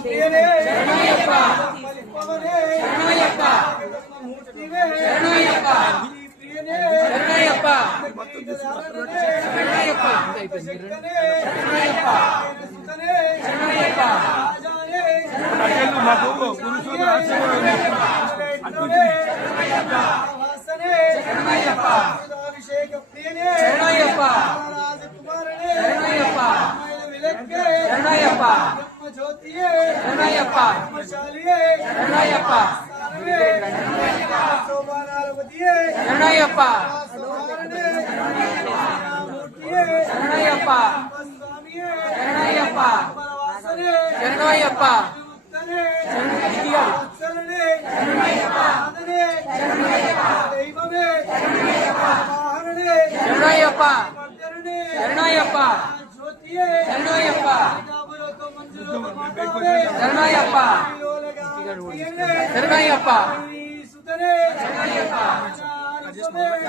ಪ್ರಿಯನೇ ಶರಣಯ್ಯಪ್ಪ ಬಲಿಪವನೇ ಶರಣಯ್ಯಪ್ಪ ಮೂರ್ತಿವೇ ಶರಣಯ್ಯಪ್ಪ ಪ್ರಿಯನೇ ಶರಣಯ್ಯಪ್ಪ ಶರಣಯ್ಯಪ್ಪ ಶರಣಯ್ಯಪ್ಪ ಶರಣಯ್ಯಪ್ಪ ಸುತನೇ ಶರಣಯ್ಯಪ್ಪ ರಾಜಾನೇ ప్రజలు మాకు పురుషులు వాసనే శరణయ్యప్ప అభిషేక ప్రియనే శరణయ్యప్ప రాజకుమారనే శరణయ్యప్ప విలక్కే శరణయ్యప్ప బ్రహ్మ జ్యోతియే శరణయ్యప్ప బ్రహ్మశాలియే శరణయ్యప్ప సారవే శోభానాలవతియే శరణయ్యప్ప సోహారనే మూర్తియే శరణయ్యప్ప స్వామియే శరణయ్యప్ప పరవాసనే శరణయ్యప్ప ముక్తనే శరణయ్యప్ప అక్షరనే ఆదనే దైవమే వాహననే శరణయ్యప్ప వర్ధననే శరణయ్యప్ప జ్యోతియే శరణయ్యప్ప జాబులతో మంజులతో మాతావే శరణయ్యప్ప లోలగా ప్రియనే శరణయ్యప్ప సుతనే శరణయ్యప్ప రూపమే